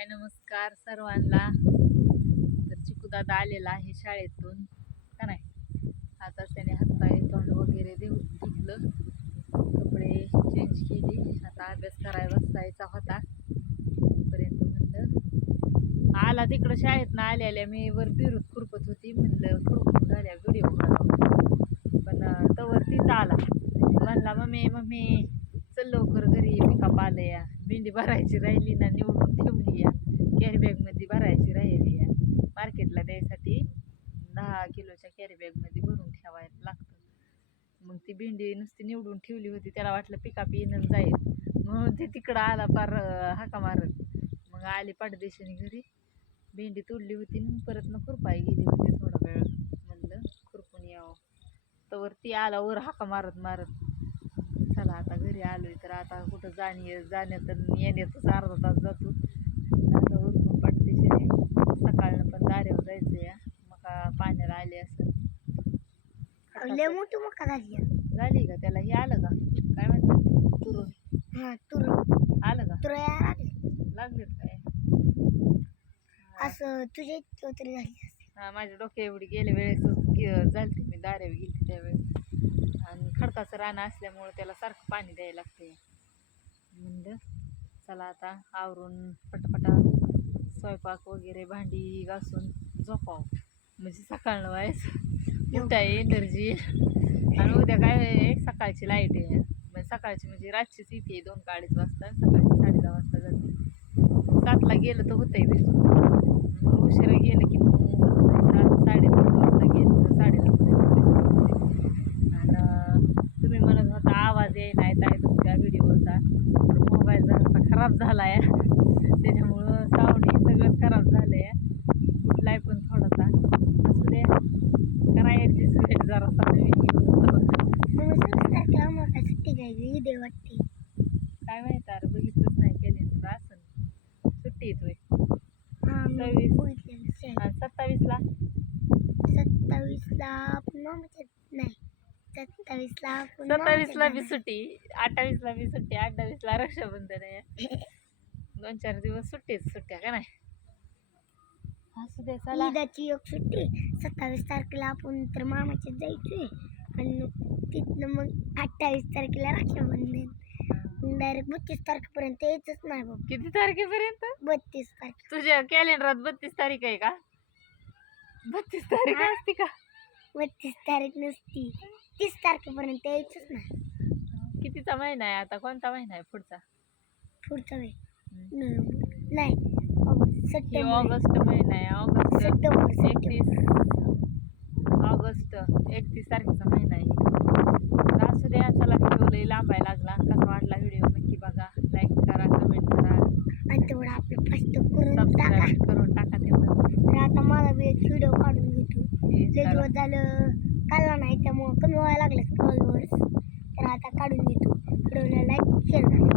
हाय नमस्कार सर्वांना. तर चिकूदादा आलेला आहे शाळेतून का नाही. आता त्याने हातपाय तोंड वगैरे धुतलं, कपडे चेंज केली. आता अभ्यास करायला बसायचा होता पर्यंत म्हणलं आला. तिकडं शाळेतनं आल्या मी वर फिरूत खुरपत होती, म्हणलं खुरपून झाल्या व्हिडिओ काढावा. पण तवर तीच आला, म्हणला मम्मी चल लवकर घरी, पिकअप आलं या, भेंडी भरायची राहिली ना, निवडून ठेवली या, कॅरी बॅगमध्ये भरायची राहिली या, मार्केटला द्यायसाठी 10 किलोच्या कॅरी बॅगमध्ये भरून ठेवायला लागतं. मग ती भेंडी नुसती निवडून ठेवली होती, त्याला वाटलं पिकअप येणं जाईल म्हणून ती तिकडं आला पार हाका मारत. मग आली पाठदेशीने घरी, भेंडी तोडली होती, परत न खुरपाई गेली होती. थोडा वेळ म्हणलं खुरपून यावं, तवर ती आला वर हाका मारत मारत. चला आता घरी आलोय, तर आता कुठं जाण्यात येण्यातच अर्धा तास जातो. आता उरकून पाठदिशेने सकाळनं पण दाऱ्यावर जायचं या, मका पाण्याला आले असं. मोठी मका झाली का? त्याला हे आलं का, काय म्हणतात, तुरून आलं का? तुरया लागलेत काय असं तुझे तरी झाली. हा, माझ्या डोक्या एवढी गेल्या वेळेस झाली. मी दाऱ्यावर गेली त्यावेळेस, आणि खडकाचं रानं असल्यामुळं त्याला सारखं पाणी द्यायला लागते. म्हणलं चला आता आवरून पटापटा स्वयंपाक वगैरे भांडी घासून झोपावं, म्हणजे सकाळनं व्हायचं, उठाय एनर्जी. आणि उद्या काय सकाळची लाईट आहे, म्हणजे सकाळची म्हणजे रातचीच इथे 2-2:30 वाजता, सकाळची 10:30 वाजता जाते. 7ला गेलं तर होतंय भेटून, उशिरा गेलं की मग 7:30 वाजता गेलं तर 9:30. आणि तुम्ही म्हणत होता आवाज नाही आहे तुमच्या व्हिडिओचा, तर मोबाईल जरा खराब झाला आहे, त्याच्यामुळं साऊंड हे सगळं खराब झालं आहे. कुठलाय पण थोडासा असू दे, करा ॲडजस्ट जरासा नवीन घेऊन. वाटते काय माहित, अरे बघितलंच नाही कॅलेंडर. असं सुट्टी येतोय 27ला 27ला बी सुट्टी, 28ला बी सुट्टी, 28ला रक्षाबंधन आहे. 2-4 दिवस सुट्ट्या का नाही. असू दे, चला. ईदाची एक सुट्टी 27 तारखेला आपण तर मामाच्यात जायचोय, आणि तिथनं मग 28 तारखेला रक्षाबंधन. डायरेक्ट 32 तारखेपर्यंत यायचंच नाही बघ. किती तारखेपर्यंत? 32 तारखे. तुझ्या कॅलेंडरात 32 तारीख आहे का? 32 तारीख असते का? 32 तारीख नसती, 30 तारखेपर्यंत यायचंच नाही. कितीचा महिना आहे आता? कोणता महिना आहे पुढचा वेळ नाही, सप्टेंबर. ऑगस्ट महिना आहे. ऑगस्ट, सप्टेंबर 31 तारखेचा महिना आहे. तर असू द्या, चला. व्हिडिओ लई लांबायला लागला. कसा वाटला व्हिडिओ नक्की बघा, लाईक करा, कमेंट करा, आणि तेवढं आपलं फास्ट करून टाका. सबस्क्राईब करून टाका तेवढं. तर आता मला बी एक व्हिडिओ काढून घेतो, लय दिवस झालं काढला नाही, त्यामुळं कमी व्हायला लागलं फॉलोअर्स. तर आता काढून घेतो. व्हिडिओला लाईक शेअर करा.